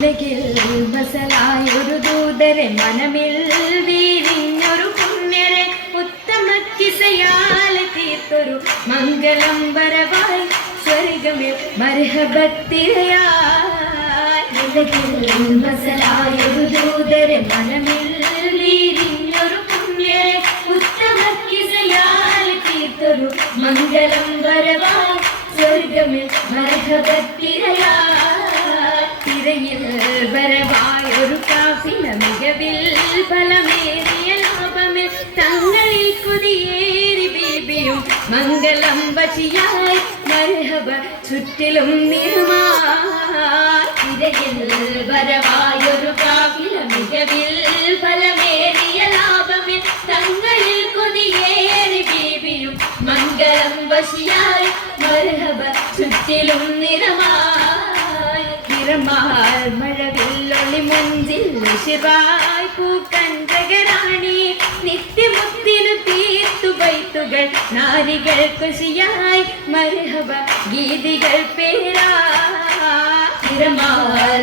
ബസലായൊരു ദൂതരെ മനമിൽ വീരിഞ്ഞൊരു പുണ്യരെ ഉത്തമ കിസയാലെ തീർത്തൊരു മംഗളം വരവായി സ്വർഗമിൽ മർഹബത്തിരയായി ബസലായൊരു ദൂതരെ മനമിൽ വീരിഞ്ഞൊരു പുണ്യരെ ഉത്തമ കിസയാലെ തീർത്തൊരു മംഗളം വരവായി സ്വർഗമിൽ മർഹബത്തിരയായി വരവായൊരു കാഫില മികവിൽ ഫലമേറിയ ലാഭമിൽ തങ്ങളിൽ കുതിയേറി ബീബിയും മംഗളം വശിയായി മർഹബ ചുറ്റിലും നിറമാതിരയിൽ വരവായൊരു കാഫില മികവിൽ ഫലമേറിയ ലാഭമിൽ തങ്ങളിൽ കുതിയേറി ബീബിയും മംഗളം വശിയായി മർഹബ ചുറ്റിലും മഴവില്ലൊളി മുഞ്ചിൽ ശിവായ് പൂക്കഞ്ചകരാണി നിത്യമുത്തിനു തീർത്തു ബൈത്തുകൾ നാരികൾ ഖുശിയായി മർഹബ ഗീതികൾ പേരാൽ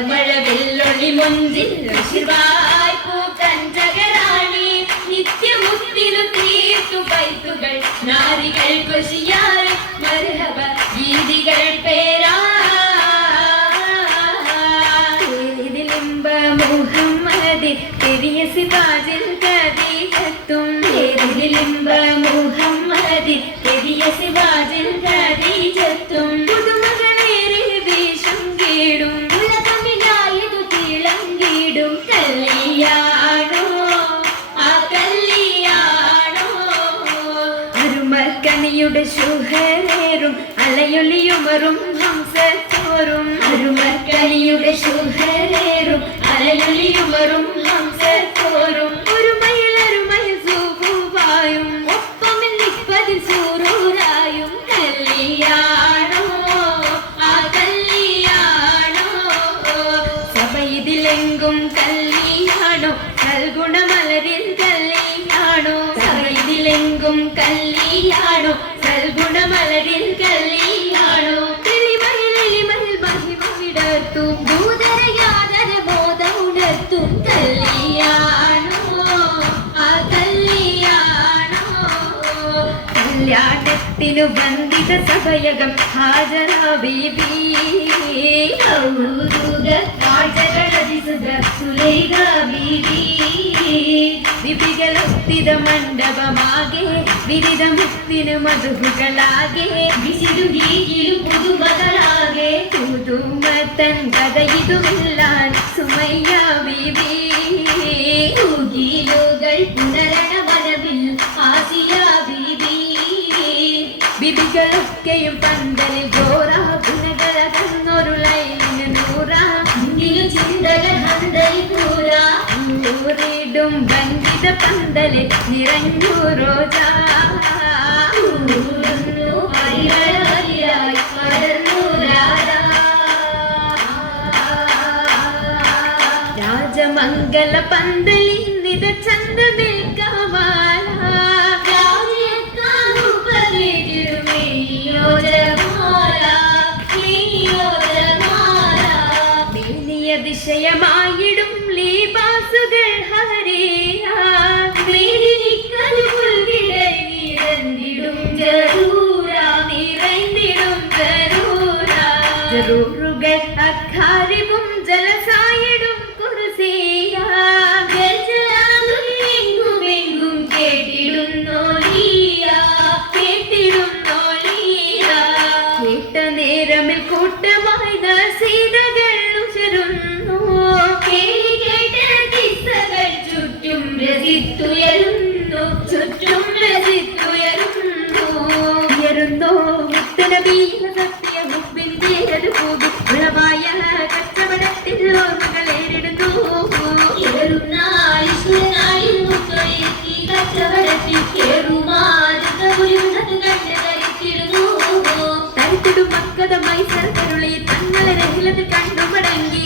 മഴവില്ലൊളി മുഞ്ചിൽ ശിവായ് പൂക്കഞ്ചകരാണി നിത്യമുത്തിനു തീർത്തു ബൈത്തുകൾ നാരികൾ ഖുശിയായി മർഹബ ഗീതികൾ പേരാ പെരിയ സിവാജിൽ ഖദീജത്തും ലിംബ മുഹമ്മദി പെരിയ സിവാജിൽ ഖദീജത്തും പുതുമകളേറെ വേഷം കേടും ഉലകമിലായതു തിളങ്ങിടും കല്യാണോ ആ കല്യാണോ അരുമക്കണിയുടെ ശുഹരേറും അലയൊലിയുമറും ഹംസത്തോറും അരുമക്കണിയുടെ ശുഹരേറും അലയൊലിയുമറും ഹംസത്തോറും ഒരു മയിൽ സൂവായും ഒപ്പമിൽ നിപ്പതിൽ സൂറൂരായും കല്യാണോ ആ കല്യാണോ സഭയിതിലെങ്കും കല്യാണോ സൽഗുണമലരിൽ കല്യാണോ സഭയിതിലെങ്കും കല്യാണോ സൽഗുണമലരിൽ കല്യാണോ തെളിമയിൽ മഹിമവിടർത്തും ദൂതരയാതര ബോധമുണർത്തും കല്യാണോ ആ കല്യാണോ കല്യാണത്തിനു ബന്ധിത സഭയകം ഹാജരാ ബീബി വിപികളൊത്തിത മണ്ഡപമാകെ വിരിതമുത്തിനു മധുകളാകെ വിസിരുഗീയിലും പുതുമകളാകെ പുതുമത്തൻ കഥയിതുമില്ലാൻ സുമയ്യ ബീബി ൂകൾ പുനരണ മനവിൽ ആസിയ ബീബി ബിബികളൊക്കെയും പന്തലിൽ ഗോറ പുനകള തന്നൊരു ലൈലിന് നൂറ ചിന്തകൾ ഹന്തലി കൂറ ൂറിടും ബന്ധിത പന്തലിൽ നിറഞ്ഞു റോജ രാജമംഗല പന്തലിൽ നിത ചന്ത ദിശയമായിടും ലീബാസുകൾ ജറൂറുകൾ അഖാരിവും ജലസായിടും കുർസിയ എങ്കും കേട്ടിടുന്നോളിയ കേട്ട നേരമിൽ കൂട്ടമായി സീതകൾ ഉചരുന്നു ചുറ്റും രസിത്തുയരുന്നു ഉയരുന്നു മുത്തനബിയുടെ സത്യ മുമ്പിൽ കൂടി ഉളവായ കച്ചവടത്തിൽ ഓർമ്മകൾ ഏറിടുന്നു കച്ചവടത്തിൽ തരിത്തിടും മക്കതമായി സർക്കരുളി തങ്ങളെ രഹിലത്തിൽ കണ്ടുമടങ്ങി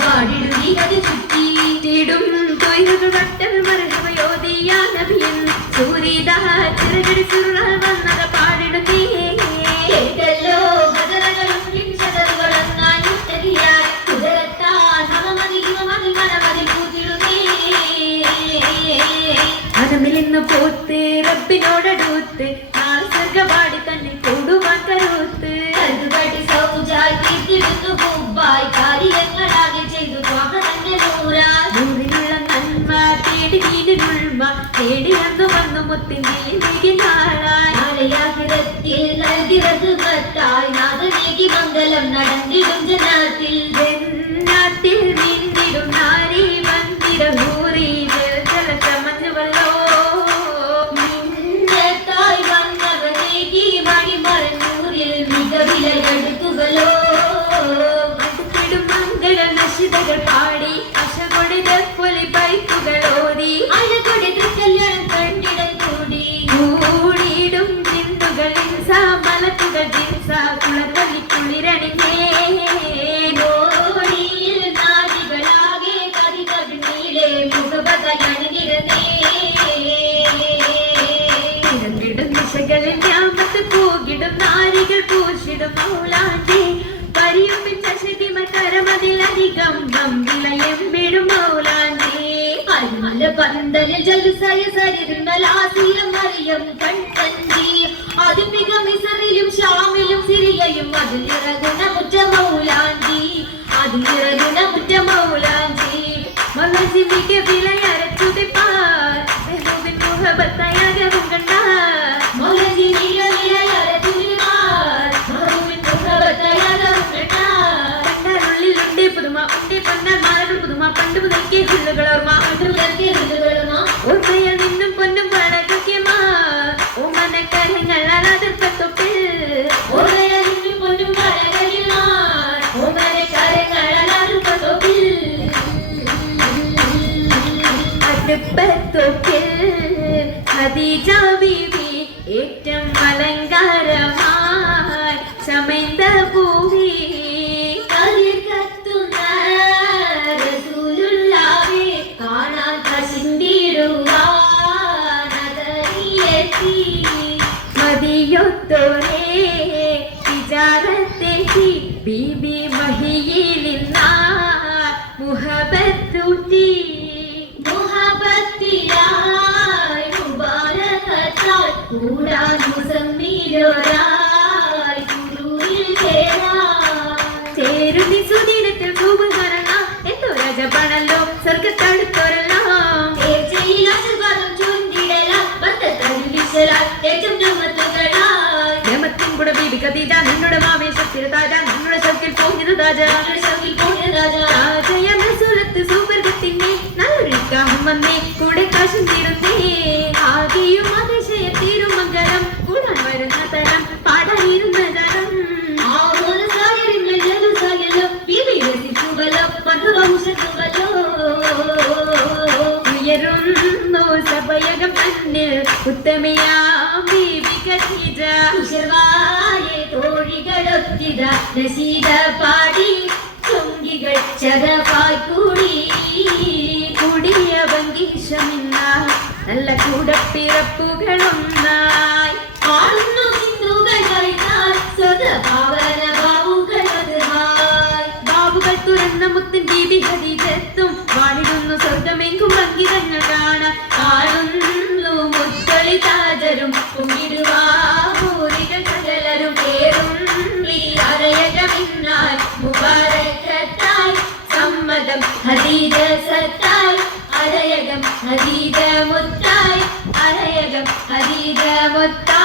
പാടിടും ചുറ്റിയിടും തൊയ്തു വട്ടൽ മർഹബയോദിയ നബിയൻ സൂരിദാ ചിറകടി സുറുകൾ വന്നത് പാടിടുന്നേ കേട്ടല്ലോ ബദറകളും കിംശതകളും നാനി തരിയാ കുദരത്താ പോത്ത് റബ്ബിനോടടുത്ത് നാളെ സ്വർഗവാടി തന്നെ കൂടുവാൻ കരുത്ത് അതുപടി സൗജായി തീർത്തിടുന്നു മുമ്പായി കാര്യങ്ങളാകെ ചെയ്തു തന്നെ നൂറിനുള്ള നന്മ തേടി നീരിനുൾമ തേടി അന്ന് വന്നു മുത്തിൻ്റെ നാളെയാകിരത്തിൽ നൽകിയത് മത്തായി നാഥനേകി മംഗലം നടന്നിടും ജനാത്തിൽ നാട്ടിൽ നീന്തിടും നാരി വന്നിടൂറി ചമഞ്ഞുവല്ലോ നിന്നത്തായി വന്നവനേകി മണിമറന്നൂരിൽ മികവിലടുത്തുകളോ അടുത്തിടും മംഗള നശിതകൾ പാടി അശകൊടിത പൊലി പൈപ്പുകളോതി അഴകൊടി കല്യാണം കണ്ടിടം കൂടി കൂടിയിടും ചിന്തുകൾ ജിൻസ മലത്തുകൾ ജിൻസ കുളത്തല്ലി കുളിരണിഞ്ഞേ ഓടിയിൽ നാടികളാകെ കതികവിനീളെ മുഖപതയണികിടന്നേ ഇടം ദിശകളിൽ ഞാമത്ത് പൂകിടും നാരികൾ പൂശിടും മൗലാഞ്ചി പരിയുമ്പിൻ ചശകിമ കരമതിലധികം ഗംഭീലയം വിടും മൗലാഞ്ചി അരിമല പന്തലിൽ ജലുസായ സരിമലാസിയ മറിയം കൺതഞ്ചി അതിമിക മിസറിലും ഷാമിലും സിറിയയും അതിലിറങ്ങുന്ന മുറ്റ മൗലാഞ്ചി അതിലിറങ്ങുന്ന മുറ്റ മൗലാഞ്ചി മലർജി മിക വിലയരച്ചുതിപ്പാർ മെഹബൂബിൻ മുഹബത്തയാകവും കണ്ടാർ മൗലാഞ്ചി മിക വിലയരച്ചുതിപ്പാർ മെഹബൂബിൻ മുഹബത്തയാകവും കണ്ടാർ കണ്ടാലുള്ളിലുണ്ട് പുതുമ ഉണ്ട് പൊന്നാൽ മാറകൾ പുതുമ പണ്ട് മുതൽക്കേ ഹുള്ളുകളോർമ്മ ഓർമ്മയിൽ നിന്നും പൊന്നും പടകൊക്കെമാ ഓമന കരങ്ങളാൽ അതിർപ്പത്തൊട്ട് അടുപ്പത്തൊട്ടിൽ ഖദീജ ബീവി ഏറ്റവും അലങ്കാരമായി ചമൈന്ത പൂവി കാണാൻ കശിന്തിടുവാനീയെത്തി മതിയൊത്തോരേ വിചാരത്തേക്ക് ബീബി മഹിയിലിന്നാ മുഹബത്തൂട്ടി മുഹബത്തിലായി മുബാരകത്താൽ കൂടാൻ മുസമ്മിലോരായി ഗുരുവിൽ ചേരുന്നി സുദിനത്തിൽ രൂപകരണ എന്തോ രജപണല്ലോ സ്വർഗത്തടുത്തോരെല്ലാം ആശീർവാദം ചുണ്ടിടലാൽ ബന്ധത്തതിൽ വിശലാൽ ഏറ്റവും നമ്മത്തുകളായി രമത്തിൻ കൂടെ ബീബി ഖദീജ നിന്നുടെ മാവേശത്തിൽ താജ നിന്നുടെ ശക്തിൽ പോഞ്ഞത് താജ താജയമസുരത്ത് സൂപർഗത്തിന്റെ നല്ലൊരു കാഹം വന്നേ കൂടെ കാശും തീരുന്നേ ആകെയും അതിശയത്തീരും മംഗലം കൂടാൻ വരുന്ന തരം പാടാനിരുന്ന തരം ഉയരുന്നു സഭയകം തന്നിൽ ഉത്തമയാം ബീബി ഖദീജ തോഴികളൊത്തിത നസീത പാടി ചൊങ്കികൾ ചതവായി കൂടി കൂടിയ ഭംഗീഷമിന്ന നല്ല കൂടപ്പിറപ്പുകളൊന്നായി ആളുന്നു ഹിന്ദുകൾ കളിത്താൽ സ്വതഭാവന ബാവുകളൊതുഹായ് ബാബുകൾ തുറന്ന മുത്തൻ ബീബി ഖദീജത്തും വാണിടുന്നു സ്വർഗമെങ്കും ഭംഗിതങ്ങൾ കാണാൻ കാണുന്നു മുത്തളി താജരും കുമ്പിടുവാരികൾ സകലരും പേരും അരയകമിന്നാൽ മുബാരക്കത്തായി സമ്മതം ഖദീജ സത്തായി അരയകം ഖദീജ മുത്തായി അരയകം ഖദീജ മുത്തായി